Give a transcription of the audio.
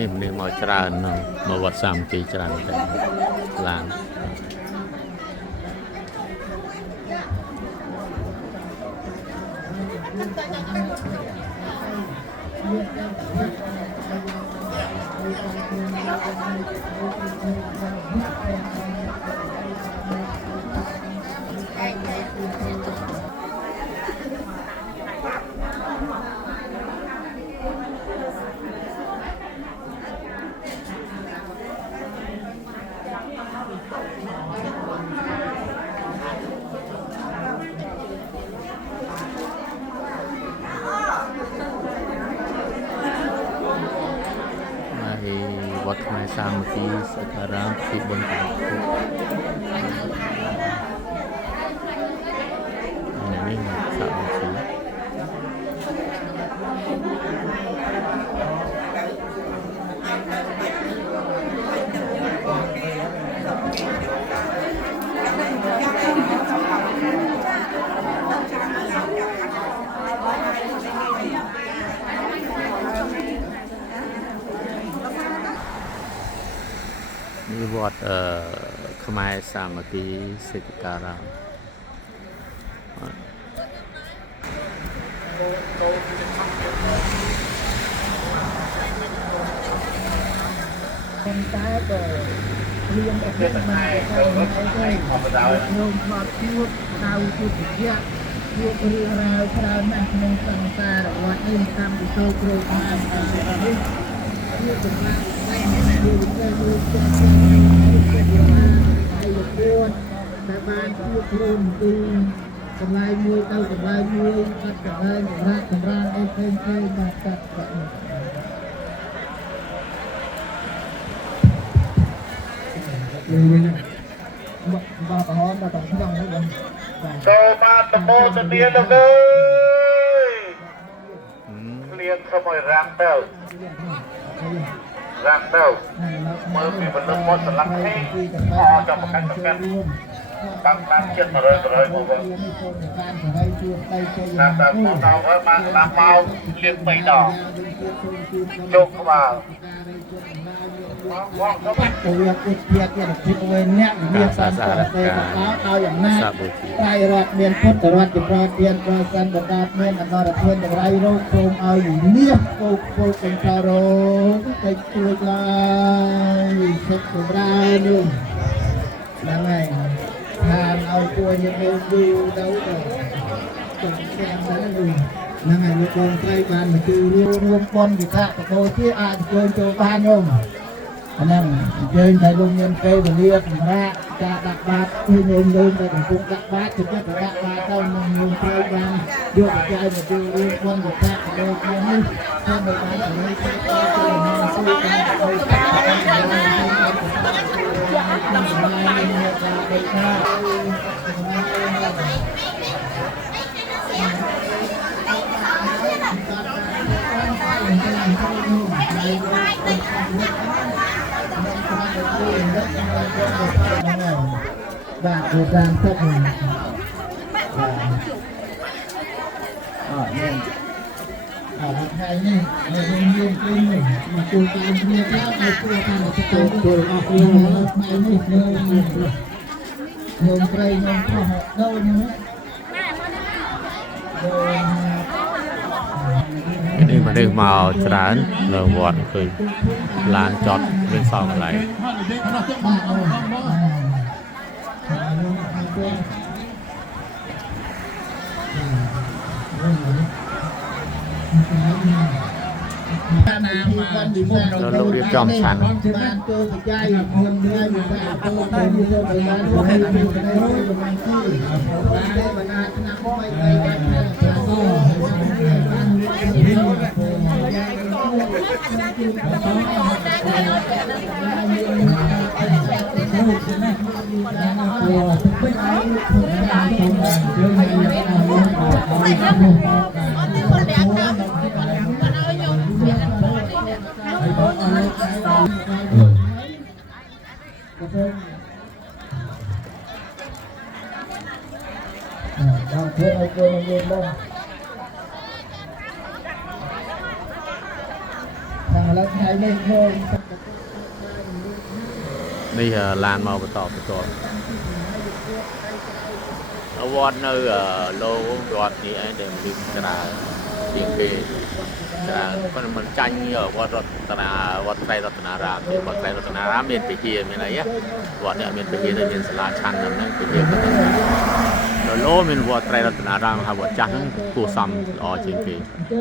นี่มันนี่มาจรานมาวัดสามปีจรานกันล้างวัดไม้สามปีสักการะที่บนเขานี่สามปี ត្តខ្មែរសាមគ្គីសេដ្ឋការាមប៉ុន្តែក៏ព្រៀងប្រភេទមិនទៅទេខ្ញុំមកជួបដៅជួបជាជួបរឿងរ៉ាវច្រើនណាស់ក្នុងសង្សាររបស់នេះតាមពិសូរគ្រូបាននេះជាចម្លាក់តែមួយទៅមួយទៅហើយពួតតែបានជួបគ្រូទីកន្លែងមួយទៅកន្លែងមួយអត់កន្លែងសម្រាប់អីផ្សេងៗមកកាត់បាត់បាទហមដល់ក្នុងហ្នឹងចូលបានដំបូងទៅទៀតទៅអើយលៀងសុំឲ្យរាំទៅមើលពីបន្លឹងមកស្លាប់នេះអត់ចាំប្រកាន់ទៅកាន់បាំងបានចិត្ត100%មកវិញតាមតាមដល់ហើយបានស្លាប់មកលៀង3ដងជោគក្បាលវងទៅវាគិតទៀតពីវិញអ្នកមានសារតែឲ្យអំណាចត្រៃរតមានពុទ្ធរដ្ឋជាប្រទានប្រសិនបដាមានអនរធានទាំងរៃរោគសូមឲ្យនាមពោពលកញ្ចារោទៅជួយឡើយសិទ្ធសម្រាប់នោះហ្នឹងហើយថាឲ្យជួយយើងយូរទៅចាំចាំទៅហ្នឹងហើយលោកបងស្រីបានមកជួយរួមប៉ុនវិកាបដោជាអាចចូលបានខ្ញុំហ្នឹងយើងតែលោកមានពេលវេលាសម្រាប់ការដាក់បាតគឺយើងទៅកំពុងដាក់បាតជិះទៅដាក់បាតទៅនឹងយើងត្រូវបានយកបច្ច័យមកជួយរួមប៉ុនវិកាបដោជានេះតាមបានឲ្យទៅនឹងស៊ូការឲ្យបាទគឺតាមទឹកហ្នឹងមានថ្ងៃនេះយើងមានពេលនេះមកជួយតាមគ្នាទៅឲ្យជួយតាមទៅជួយអស់គ្នាថ្ងៃនេះយើងប្រៃយើងខុសដូចហ្នឹងនេះមនុស្សមកច្រើននៅវត្តឃើញឡានចតមានសល់កន្លែងលោករៀបចំឆាន់បានចូលបច្ច័យខ្ញុំនេះមានតែទៅទៅបានមកឲ្យបានបណ្ណាឆ្នាំ3ដល់ធ្វើឲ្យគេនឹងយើងដល់ខាងលើថ្ងៃនេះខ្ញុំនេះឡានមកបន្តវត្តនៅលោវត្តនេះឯងដែលមានច្រើនជាងគេច្រើនប៉ុន្តែមិនចាញ់វត្តរតនាវត្តត្រៃរតនារាមទេវត្តត្រៃរតនារាមមានពហិមានអីវត្តនេះអត់មានពហិទេមានសាលាឆាន់ហ្នឹងពហិនៅលោមានវត្តត្រៃរតនារាមហៅវត្តចាស់ហ្នឹងគួរសមល្អជាងគេ